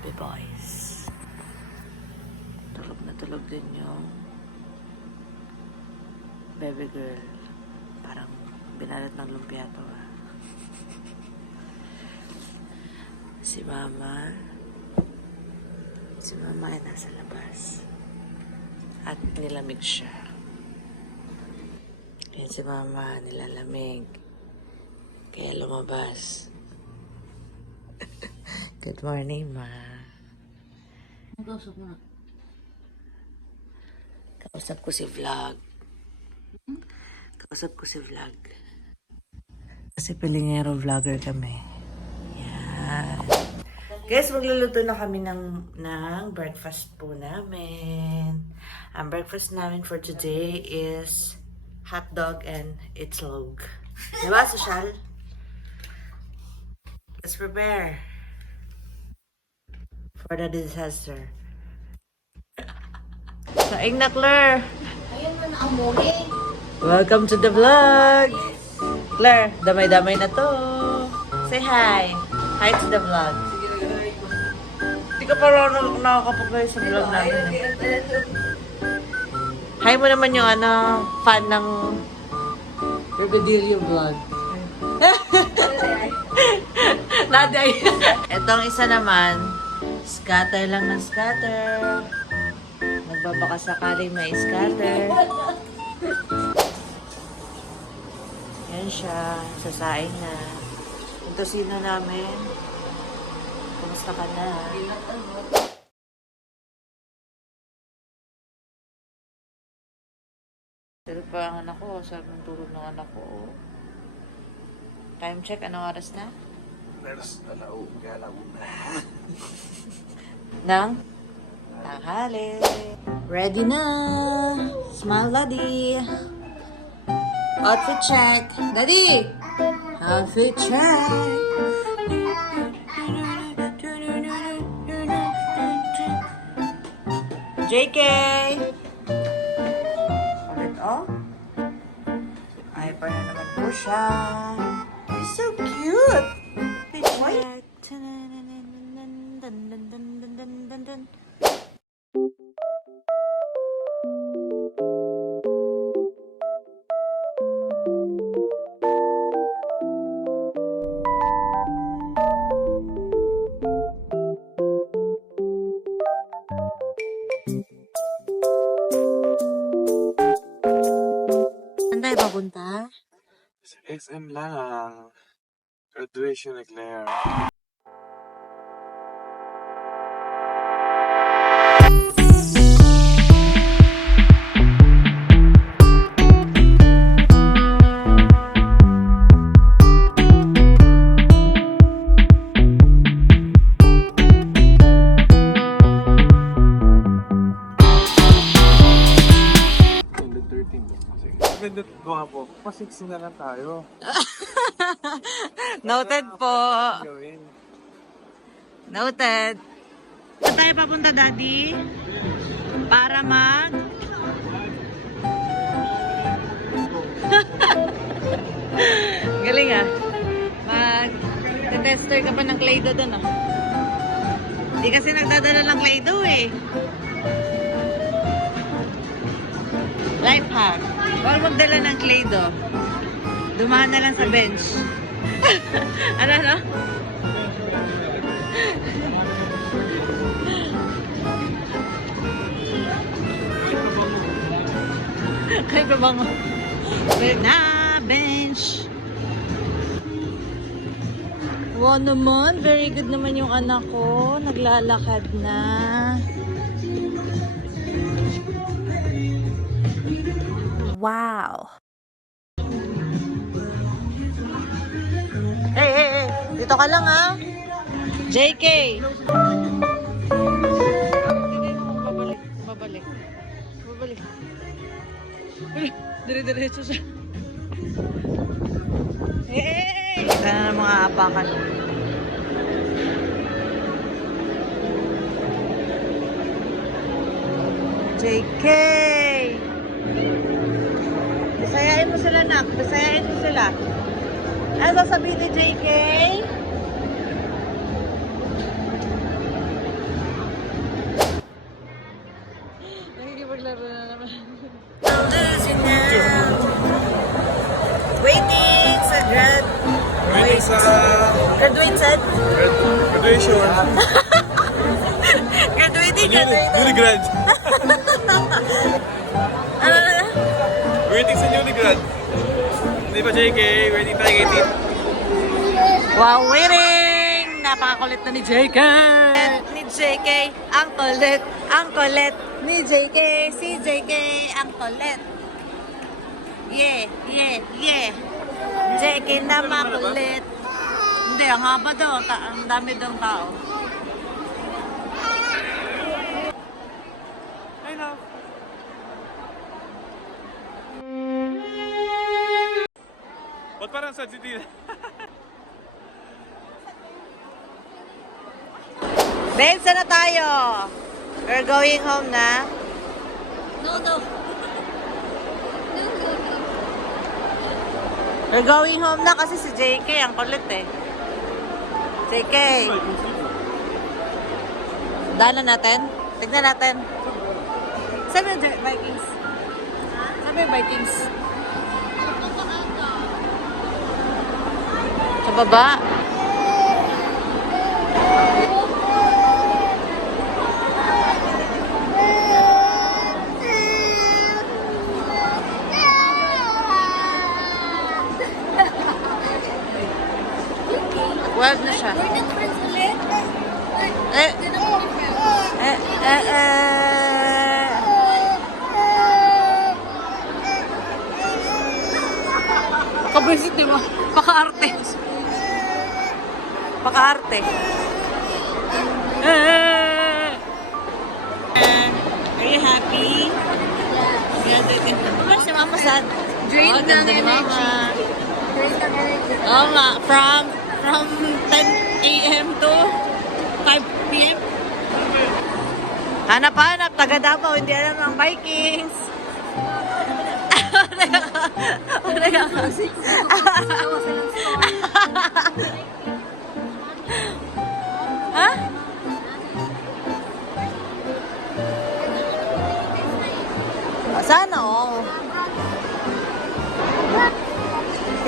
baby boys. Tulog na tulog din yung baby girl. Parang binalat ng lumpia to. Si mama ay nasa labas. At nilamig siya. Yan si mama, nilalamig. Kaya lumabas. Good morning, ma. Kausap mo na. Kausap ko si Vlog. Kausap ko si Vlog. Kasi pilingero vlogger kami. Yan. Guys, magluluto na kami ng breakfast po namin. Ang breakfast namin for today is hotdog and itlog. Diba, Sosyal? Let's prepare for the disaster. Saing na, Claire. Ayun man ang muli. Welcome to the vlog. Claire, damay-damay na to. Say hi. Hi to the vlog. Hindi ka pa nakakapag-play sa vlog natin. Hi mo naman yung fan ng Rebedilio vlog. Naday. Etong isa naman, scatter lang ng scatter. Nagbabaka sakaling may scatter. Yan siya. Sasaing na. Yung tosino namin. Kumusta ka na? Tulog pa ang anak ko. Sarap ng tulog ng anak ko. Time check. Anong oras na? Meron alaw, galaw na. Nang? Tanghali. Ready na. Smile, Daddy. Outfit check. Daddy! Outfit check. JK! Ulit, oh. Ay, pa na naman po siya. He's so cute! Check. Saan tayo papunta? Sa SM lang. Graduation ni Claire. Ganda po. Pa-6 na lang tayo. Noted po. Gawin. Noted. Saan tayo papunta, Daddy? Para mag... Galing ah. Mag-tester ka pa ng Play-Doh doon ah. Hindi kasi nagdadala ng Play-Doh eh. Life hack. Huwag magdala ng Play-Doh. Dumaan na lang sa bench. Ano? Kahit pa bang na bench. Wow naman, very good naman yung anak ko. Naglalakad na. Wow. Hey. Dito ka lang ha. JK. Babalik. Dire-diretso siya. Hey! Ito na mga apakan. JK! Bisayain mo sila, nak. Bisayain mo sila. Ano sasabihin ni JK? Graduated? Graduation. Graduating, Newly grad. Waiting sa newly grad. Hindi pa JK, waiting tayo kay Tito. Wow, waiting! Napakakulit na ni JK! Ni JK, ang kulit. Ang kulit ni JK. Si JK, ang kulit. Yeah, yeah, yeah. JK na makulit. Hindi, ang haba daw. Ang dami daw tao. Hi, love. Ba't parang sad si Tita? Babe, saan na tayo? We're going home na. No. We're going home na kasi si JK ang kulit eh. JK. Daanan natin? Tignan natin. Saan yung Vikings? Saan yung Vikings? Sa baba. Wild na siya. We're not friends ulit. Eh, We're not friends. Kabisit, di ba? Paka-arte. Paka-arte. Are you happy? Yeah. Si Mama sad. Drain Oh, ng ganda ni Mama. energy. Drain ng energy. Oo nga, from 10 a.m. to 5 p.m. Hanap-hanap, taga Davao, hindi alam ng Vikings. Ha? Sana all.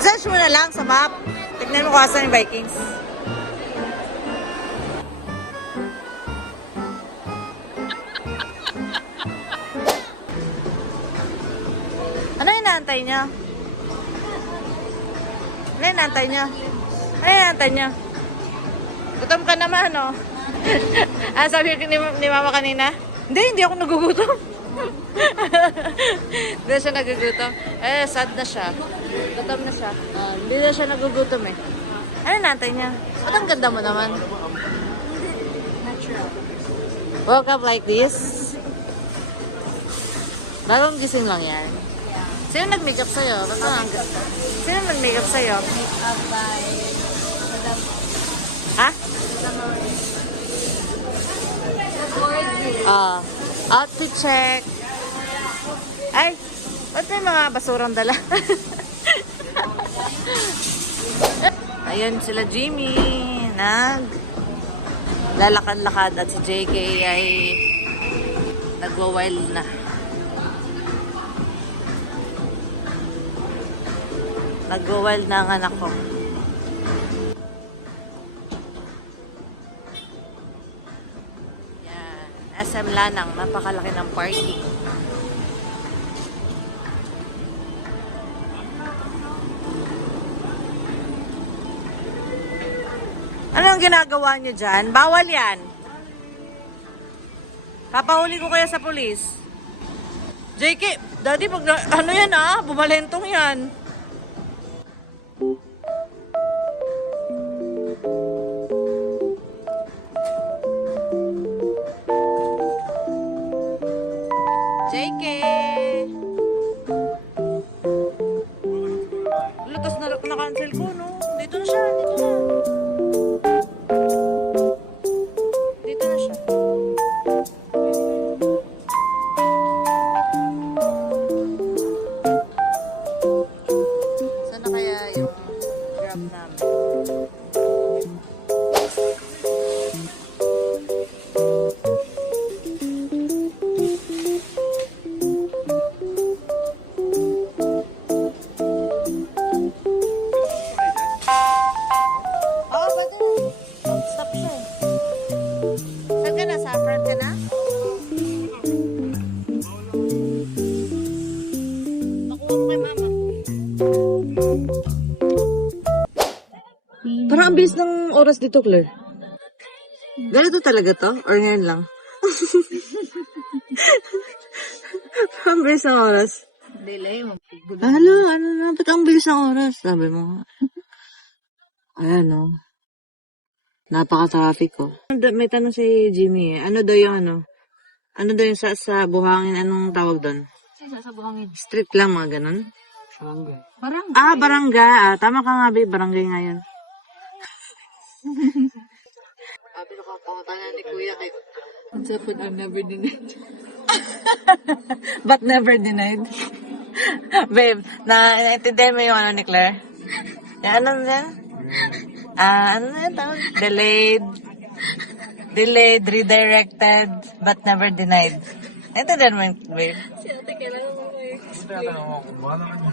I-search mo na lang sa map. Tignan mo kung asan yung Vikings. Ano yung inaantay niya? Ano yung inaantay niya? Ano yung inaantay niya? Gutom ka naman, no? Sabi ni Mama kanina? Hindi ako nagugutom. Hindi siya nagugutom. Sad na siya. Gutom na siya. Hindi na siya nagugutom eh. Ano inaantay niya? Ba't ang ganda mo naman? Natural. Woke up like this? Bagong gising lang yan. Sino nag-makeup sa'yo? Ba't ang ganda? Sino nag-makeup sa'yo? Up by Madam Ha? Gorgeous. Outfit check. Ay, ba't may mga basurang dala? Ayun sila Jimmy. Lalakad-lakad at si JK ay nagwa-wild na. Nagwa-wild na ang anak ko. Yan. SM Lanang, napakalaki ng party. Anong ginagawa niyo dyan? Bawal yan. Papahuli ko kaya sa polis. JK, Daddy, ano yan bumalentong yan. JK! Lutos na cancel ko, no? Dito na siya, dito na. Dito na siya. Saan na kaya yung grab namin? Parang ang bilis ng oras dito, Claire. Ganito talaga to? Or ngayon lang? Parang ang bilis ng oras. Delay mo. Halo, ano na? Ba't ang bilis ng oras? Sabi mo nga. Ayan, no. Napaka-traffic, oh. May tanong si Jimmy, eh. Ano daw yung ano? Ano daw yung sa buhangin? Anong tawag doon? Sa buhangin. Street lang, mga ganun? Parang. Ah, barangay. Ah, tama ka nga, babe. Barangay nga yun. Sabi ko kapakanan ni Kuya kay... What's up with I'm never denied? But never denied. Babe, naintindihan mo yung ano ni Claire? Yung ano yan? Ano na yan tawag? Delayed, redirected, but never denied. Naintindihan mo yun, babe? Si ate, kailangan mo may... Tinatanong mo kung ba naman yun.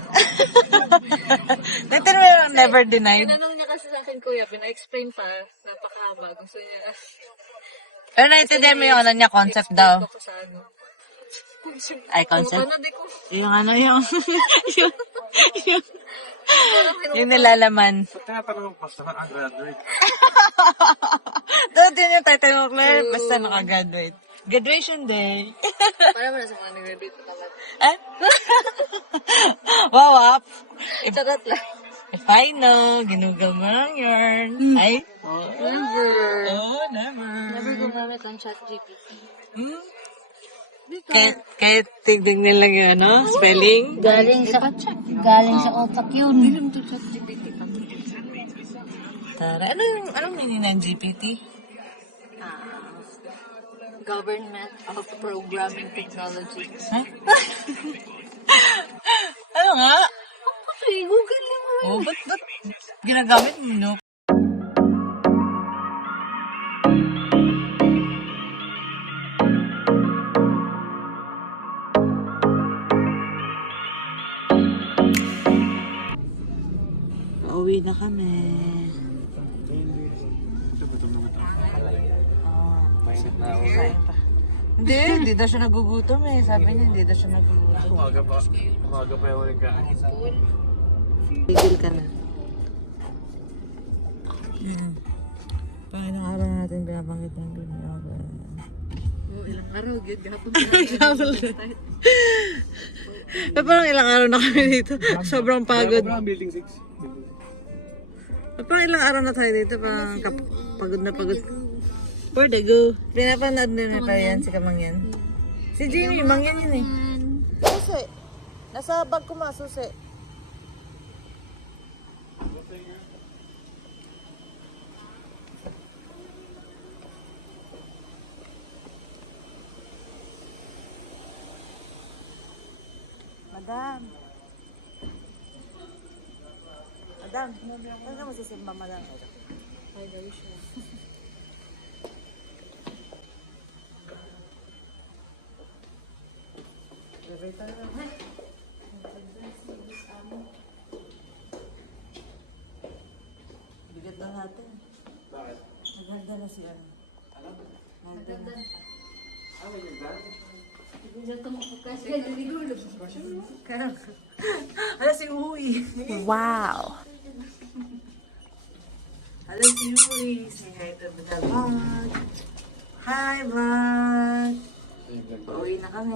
Naintindihan mo yung never denied? Tinanong niya kasi sa akin, kuya, pina-explain pa. Napakahaba. Gusto niya. Pero naintindihan mo yung ano niya, concept daw. Ako sa ano. Ay, concept? Paano di ko... Yung ano, yung yung nilalaman. Ba't tinatanong mo basta naka-graduate? Doon din yung title mo, Claire. Basta naka-graduate. Graduation day. Paano mo na sa mga nag-graduate na naman? Ah? Wow, up. Charot lang. If I know, ginugal mo lang yarn. Ay? Never. Oh, never. Never gumamit ang chat GPT. Hmm? Kahit tignan nila yung ano, spelling. Galing sa utak yun. Hindi naman to chat GPT. Tara, anong meaning ng GPT? Government of Programming Technology. Ha? Ano nga? Okay, Google mo. Oh, ba't ginagamit mo, no? Pauwi na kami. Mainit na ako. Kain pa. Hindi daw siya nagugutom eh. Sabi niya, hindi daw siya nagugutom. Umaga pa yung uling kain. Tigil ka na. Pangilang araw natin binabanggit ng ganyan. Oh, ilang araw, yun. Gahapon Parang ilang araw na kami dito. Sobrang pagod. Building 6. Parang ilang araw na tayo dito. Parang pagod na pagod. Where'd I go? Pinapanood na pa yan si Kamangyan. Si Jimmy, Mangyan yun eh. Susi. Nasa bag ko ma, susi. Madam. Madam, ano ka masisimba, madam? Ay, gawin siya. Bigat na natin. Bakit? Maganda na si ano. Maganda. Hala si Uy. Wow. Hala si Uy. Say hi to the vlog. Hi vlog. Pauwi na kami.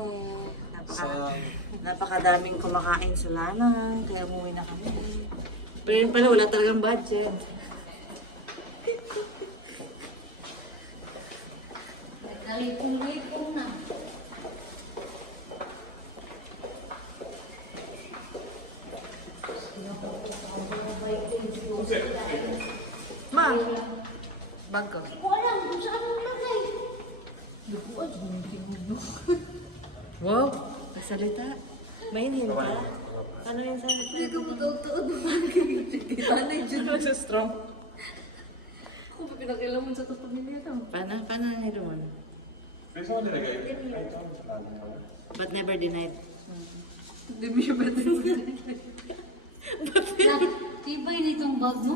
Napakadaming kumakain sa lanang. Kaya umuwi na kami. Pero yun pala wala talagang budget. Nalipong-lipong na. Ma! Bag ko. Wala, kung saan mo lagay? Wow! Nagsalita. Mainhin ka. Ano yung salita? Hindi ka matawag-tawag mo ba? Ano yung dyan? So strong. Kung pa pinakilaman sa tapos nila. Paano nilo mo? Pero saan mo nilagay? But never denied. Hindi mo siya pwede mo. Tibay nitong bag mo.